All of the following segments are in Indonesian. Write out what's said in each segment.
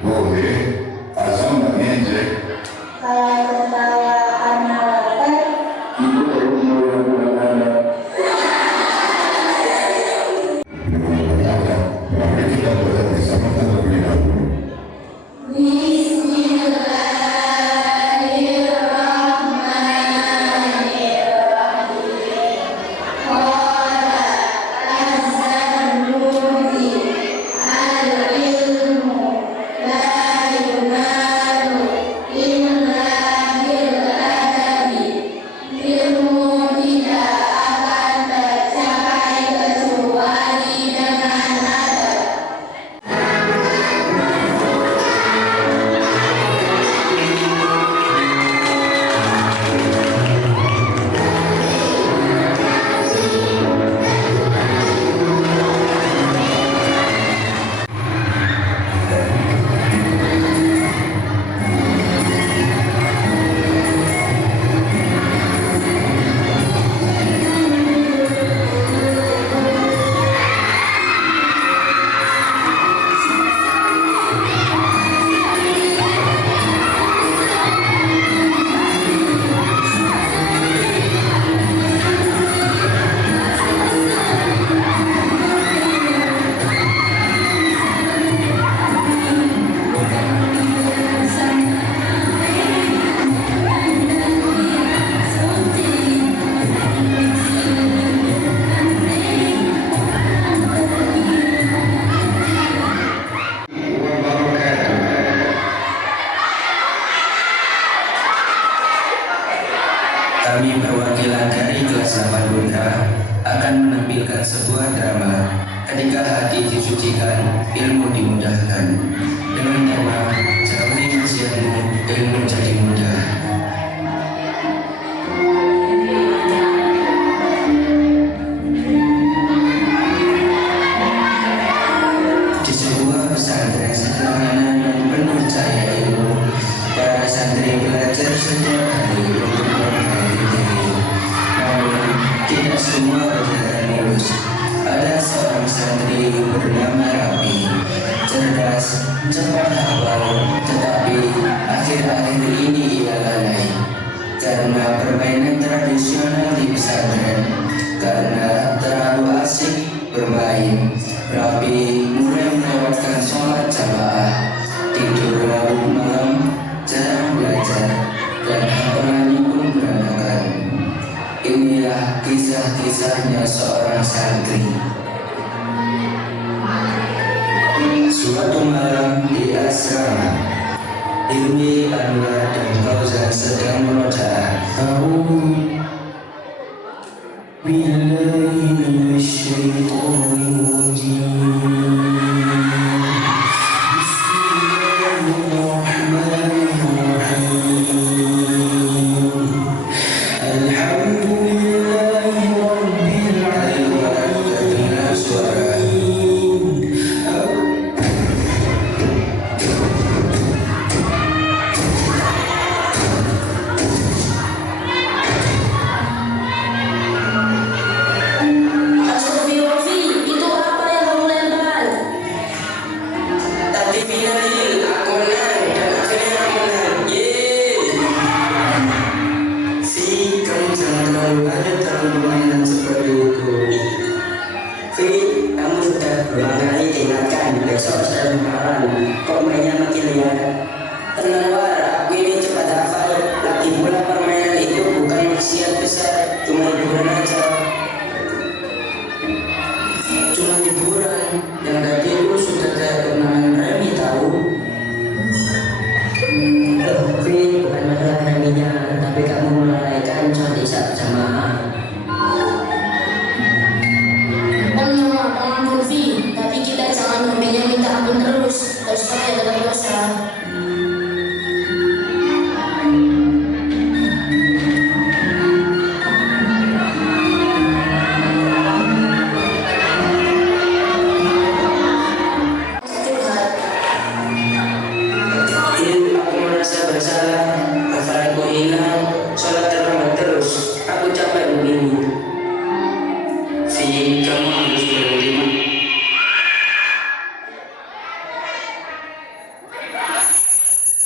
Boleh, asal nggak ngejek. Kalau tertawa karena lapar, Itu baru mau yang benar-benar. Mari kita belajar bersama terlebih dahulu. Kami perwakilan dari kelas 8 Bunda akan menampilkan sebuah drama ketika hati disucikan, ilmu dimudahkan, dengan tema jauhi maksiatmu, ilmu jadi mudah. Di sebuah pesantren sederhana dan penuh cahaya ilmu, para santri belajar setiap hari untuk memperbaiki diri. Namun, tidak semua berjalan mulus. Ada seorang santri bernama Rapi, cerdas, cepat hafal, tetapi akhir-akhir ini ia lalai karena permainan tradisional di pesantren. Karena terlalu asik bermain, Rapi mulai melewatkan sholat jamaah, tidur larut malam, jarang belajar, dan hafalannya pun berantakan. Inilah kisah-kisahnya seorang santri. Suatu malam di asrama, Ilmi, Anwar, dan Fauzan sedang merojaah. Billahi minasyaitonir rajim.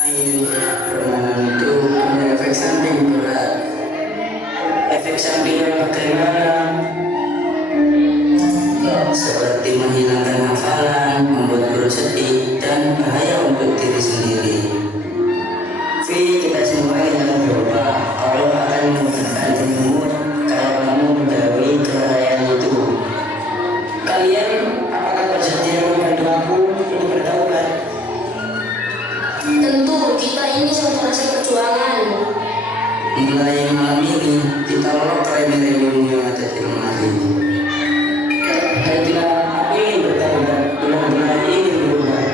Permainan itu punya efek samping berat. Efek samping yang bagaimana? Seperti menghilangkan hafalan, membuat guru sedih, dan bahaya untuk diri sendiri. Kita semua ingin berubah. Kalau akan menggunakan ilmu, kalau kamu menjauhi kelalaian itu. Kalian apakah bersedia membantu aku untuk bertaubat? Tentu, kita ini satu hasil perjuangan. Mulai malam ini kita melok remeh-remehmu yang ada di lemari. Dan bila aku ingin bertaubat, benar-benar ingin berubah.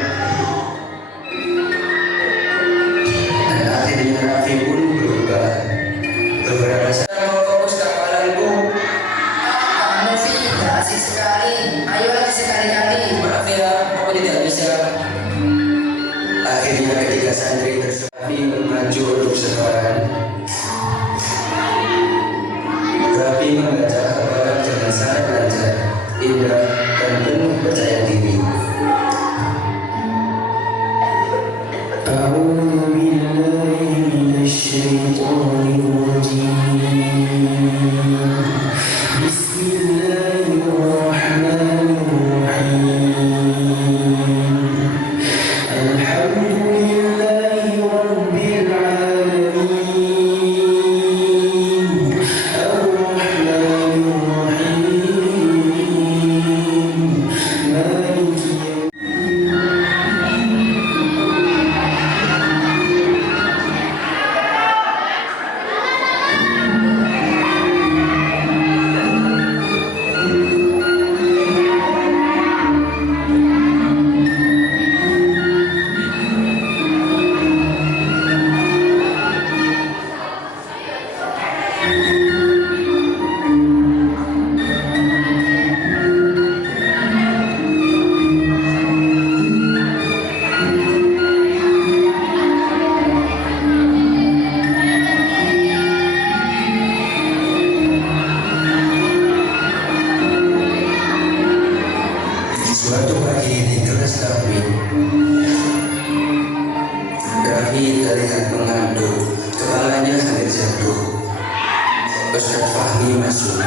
Dan akhirnya Raffi pun berubah. Beberapa saat fokus ke hafalanku. Kamu sih tidak asik sekali. Ayo lagi sekali-kali. Maaf ya, aku tidak bisa. Akhirnya ketika santri tersebut maju untuk sekolah, Raffi membaca hafalan dengan sangat lancar, indah, dan penuh percaya diri. A'udzu billahi minasyaitonir rajim. Bismillahirrahmanirrahim. Alhamdulillahi rabbil alamin. Ar-Rahmanir Rahim. Maliki suatu pagi di kelas takbir, Raffi terlihat mengantuk, kepalanya hampir jatuh. Ustaz Fahmi masuk.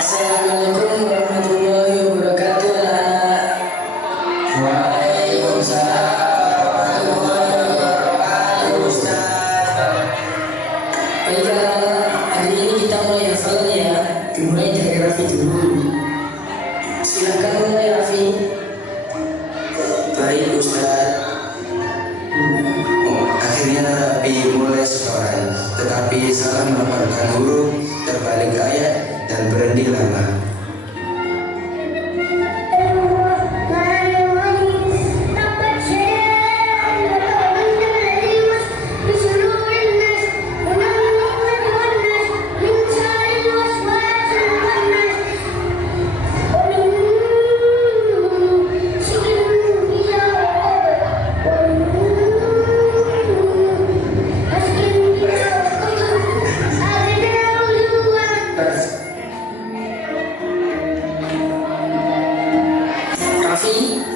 Assalamualaikum warahmatullahi wabarakatuh, anak. Waalaikumsalam warahmatullahi wabarakatuh, Ustaz. Baiklah, hari ini kita mulai hafalan ya. Dimulai dari Raffi dulu. Silakan mulai, Raffi. Baik, Ustaz. Akhirnya Raffi mulai setoran, tetapi salah menempatkan huruf, terbalik ayat, dan berhenti lama.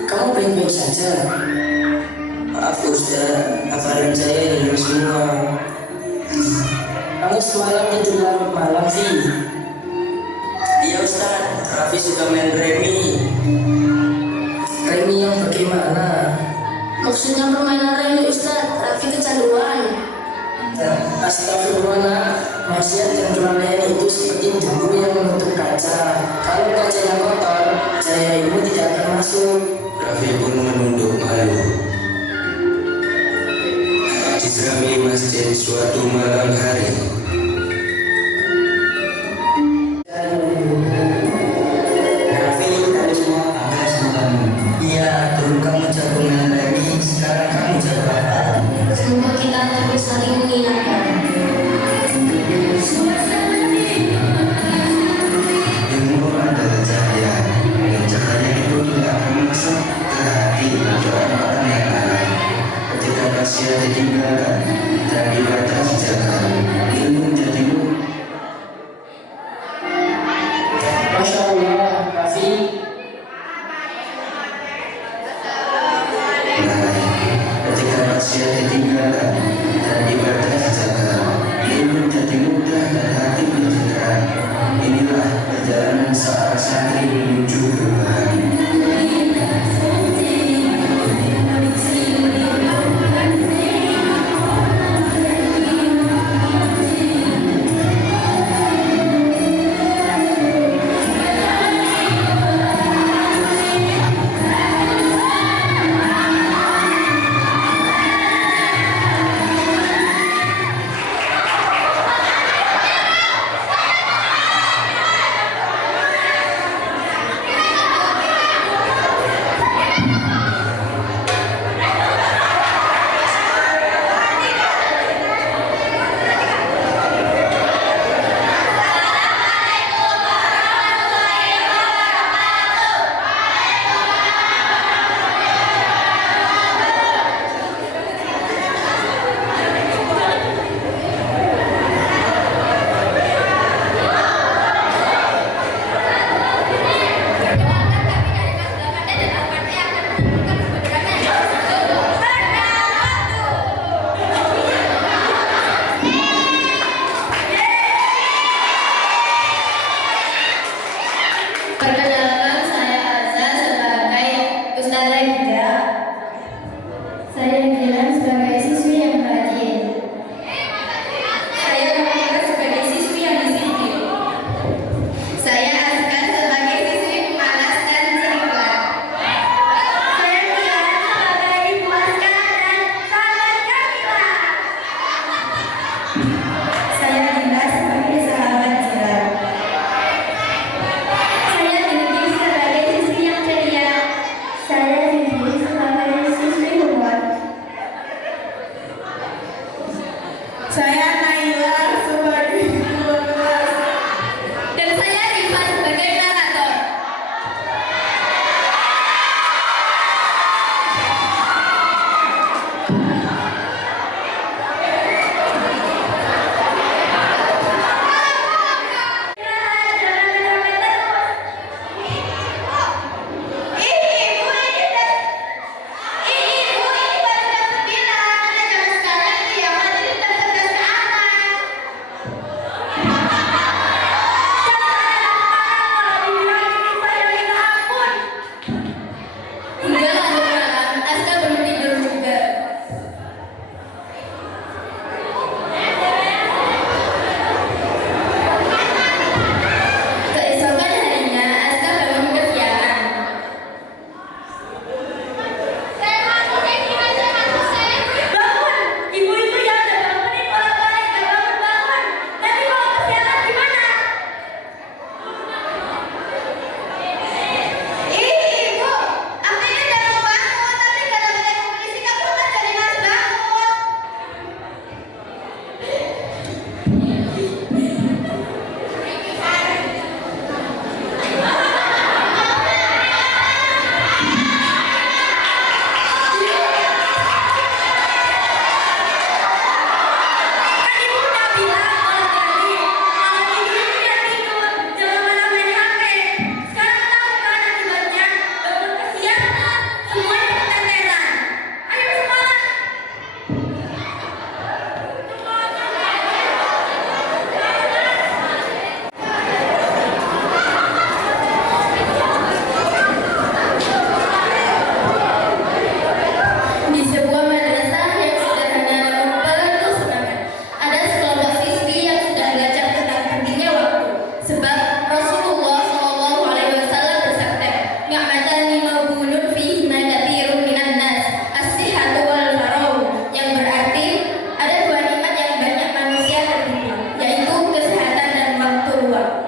Kamu baik-baik saja? Maaf Ustaz, hafalan saya hilang semua. Kamu semalam tidur larut malam sih? Iya Ustaz, Raffi suka main remi. Remi yang bagaimana? Maksudnya permainan remi, Ustaz. Raffi kecanduan. Astagfirullah, maksiat dan kelalaian itu seperti debu yang menutup kaca. Kalau kacanya kotor, cahaya ilmu tidak akan masuk. Raffi pun menunduk malu. Di serambi masjid suatu malam hari, Raffi, tadi semua apa sama kamu? Iya, dulu kamu jago main remi, sekarang kamu jago apa? Semoga kita terus saling mengingatkan. Ilmu adalah cahaya, dan cahaya itu tidak akan masuk ke hati untuk orang-orang yang lalai. Ketika maksiat ditinggalkan dan dibatasi jalan, ilmu menjadi nur. Masya Allah, Raffi. Lalai. menyenangkan dan ibadah sejahtera. Ilmu menjadi mudah dan hati menjadi. Inilah perjalanan seorang santri menuju kebahagiaan. Perkenalkan, saya Azza sebagai Ustazah Hijra. Saya Gilang sebagai siswi yang rajin. Saya Mira sebagai siswi yang disiplin. Saya Azkar sebagai siswi pemalas dan cermat. Saya Gilang sebagai ibu Azkar dan sahabat Kamila. Saya Dinda sebagai sahabat Gilang. Saya Dinda sebagai siswi yang ceria. Saya Dinda sebagai siswi hukum. Saya Naila sebagai guru kelas. Dan saya Rifa sebagai narator. Hingga larut malam, Aska belum tidur juga. Keesokan harinya, Aska bangun kesiangan. Bangun! Ibu-ibu yang udah bangunin bolak-balik gak bangun-bangun. Nanti kalau kesiangan gimana? Ibu, aku ini udah mau bangun, tapi gara-gara ibu berisik aku kan jadi malas bangun. Kan ibu udah bilang kalau tadi, kalau tidur itu ya tidur, jangan malah main HP. Sekarang tahu kan akibatnya, bangun kesiangan, semuanya keteteran. Ayo semangat! Di sebuah madrasah yang sederhana namun penuh semangat, ada sekelompok siswi yang sudah belajar tentang pentingnya waktu. Sebab Rasulullah SAW bersabda, "Ni'matani maghbunun fihinna katsirun minan nas, as-sihhatu wal faragh," yang berarti ada dua nikmat yang banyak manusia tertipu, yaitu kesehatan dan waktu luang.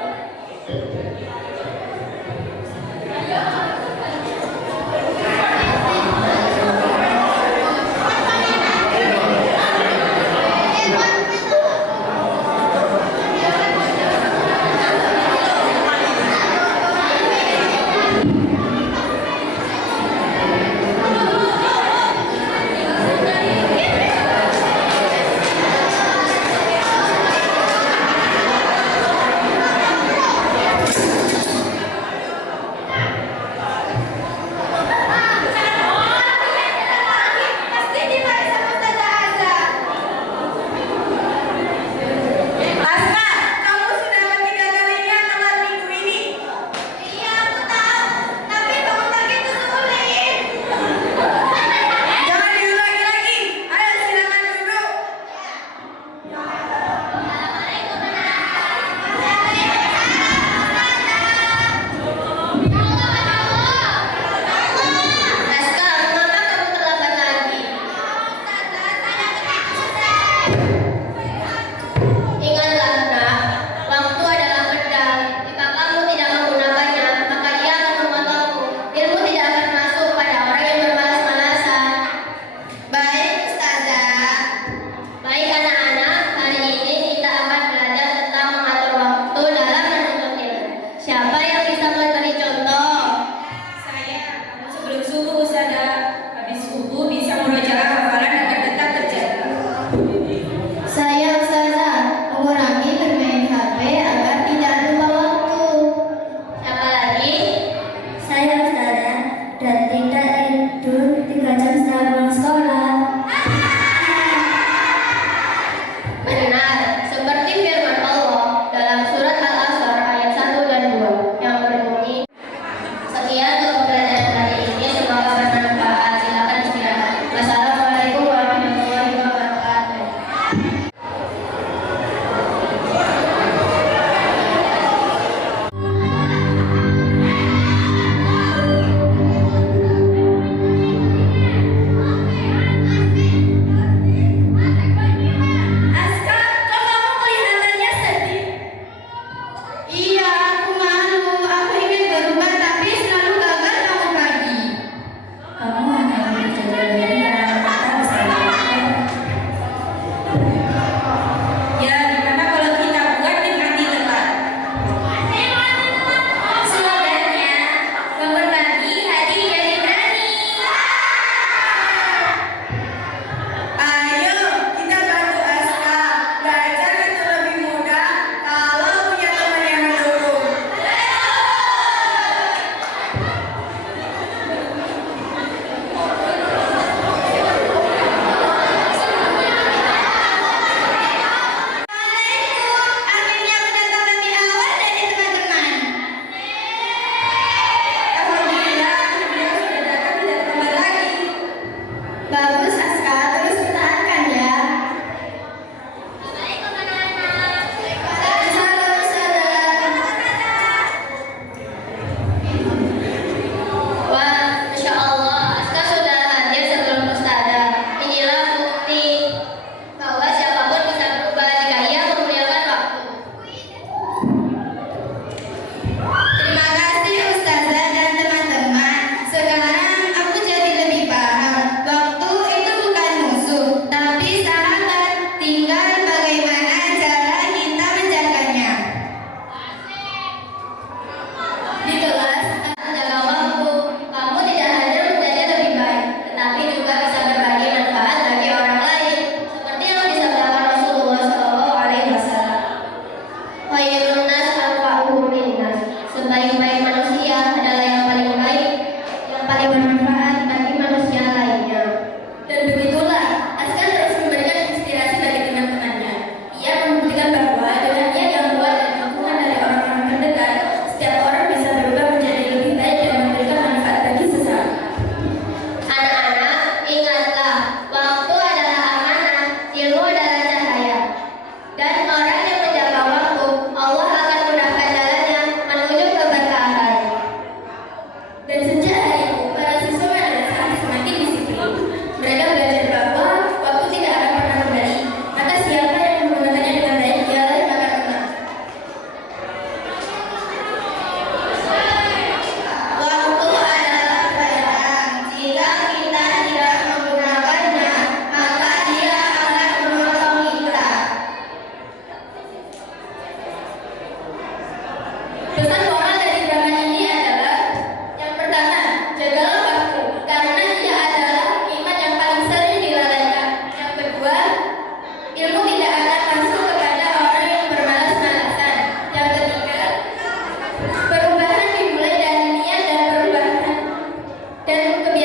dan